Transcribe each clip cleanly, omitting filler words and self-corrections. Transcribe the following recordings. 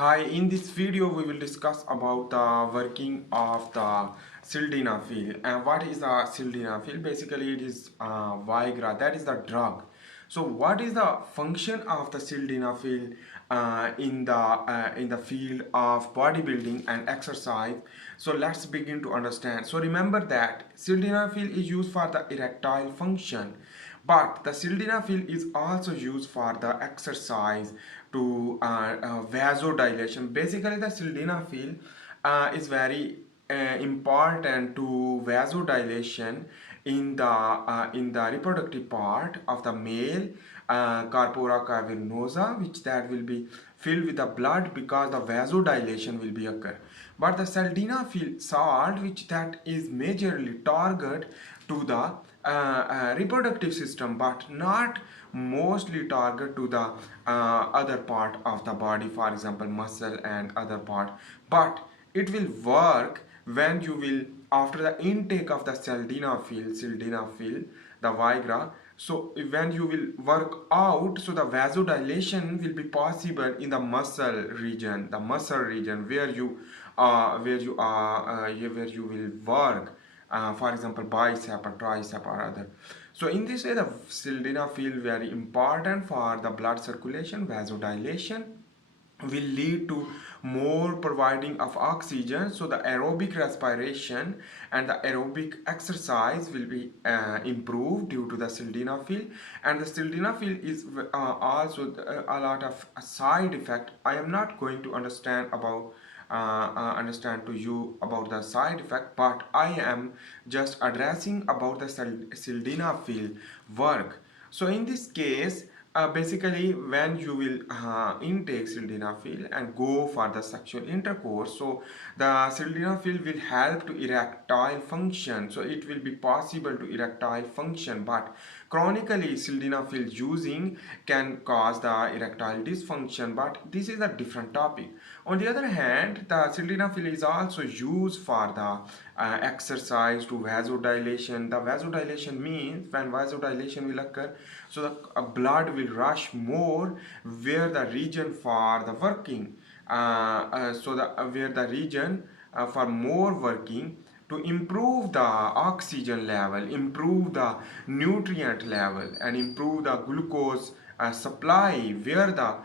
Hi, in this video we will discuss about the working of the sildenafil. And what is the sildenafil? Basically it is Viagra, that is the drug. So what is the function of the sildenafil in the field of bodybuilding and exercise? So let's begin to understand. So remember that sildenafil is used for the erectile function, but the sildenafil is also used for the exercise to vasodilation. Basically the sildenafil is very important to vasodilation in the reproductive part of the male, corpora cavernosa, which that will be filled with the blood because the vasodilation will be occur. But the sildenafil salt, which that is majorly target to the reproductive system, but not mostly target to the other part of the body, for example muscle and other part. But it will work when you will, after the intake of the sildenafil, the Viagra. So when you will work out, so the vasodilation will be possible in the muscle region where you will work, for example bicep or tricep or other. So in this way the sildenafil very important for the blood circulation. Vasodilation will lead to more providing of oxygen, so the aerobic respiration and the aerobic exercise will be improved due to the sildenafil. And the sildenafil is also a lot of side effect. I am not going to understand to you about the side effect, but I am just addressing about the sildenafil work. So in this case, basically when you will intake sildenafil and go for the sexual intercourse, so the sildenafil will help to erectile function, so it will be possible to erectile function. But chronically sildenafil using can cause the erectile dysfunction, but this is a different topic. On the other hand, the sildenafil is also used for the exercise to vasodilation. The vasodilation means when vasodilation will occur, so the blood will rush more where the region for the working, where the region for more working, to improve the oxygen level, improve the nutrient level, and improve the glucose supply where the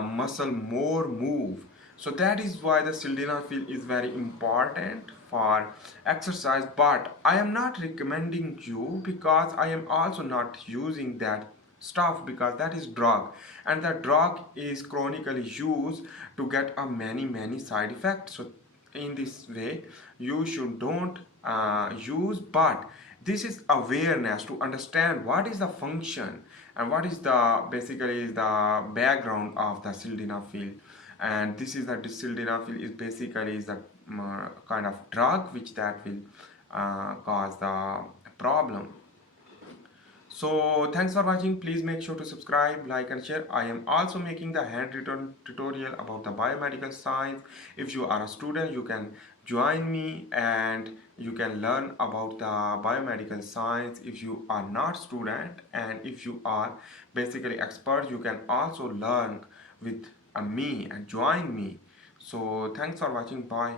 muscle more move. So that is why the sildenafil is very important for exercise. But I am not recommending you, because I am also not using that stuff, because that is drug, and that drug is chronically used to get a many side effects. So in this way you should don't use. But this is awareness to understand what is the function and what is the basically is the background of the sildenafil. And this is the sildenafil is basically is the kind of drug which that will cause the problem. So thanks for watching. Please make sure to subscribe, like and share. I am also making the handwritten tutorial about the biomedical science. If you are a student, you can join me and you can learn about the biomedical science. If you are not student and if you are basically expert, you can also learn with me and join me. So thanks for watching. Bye.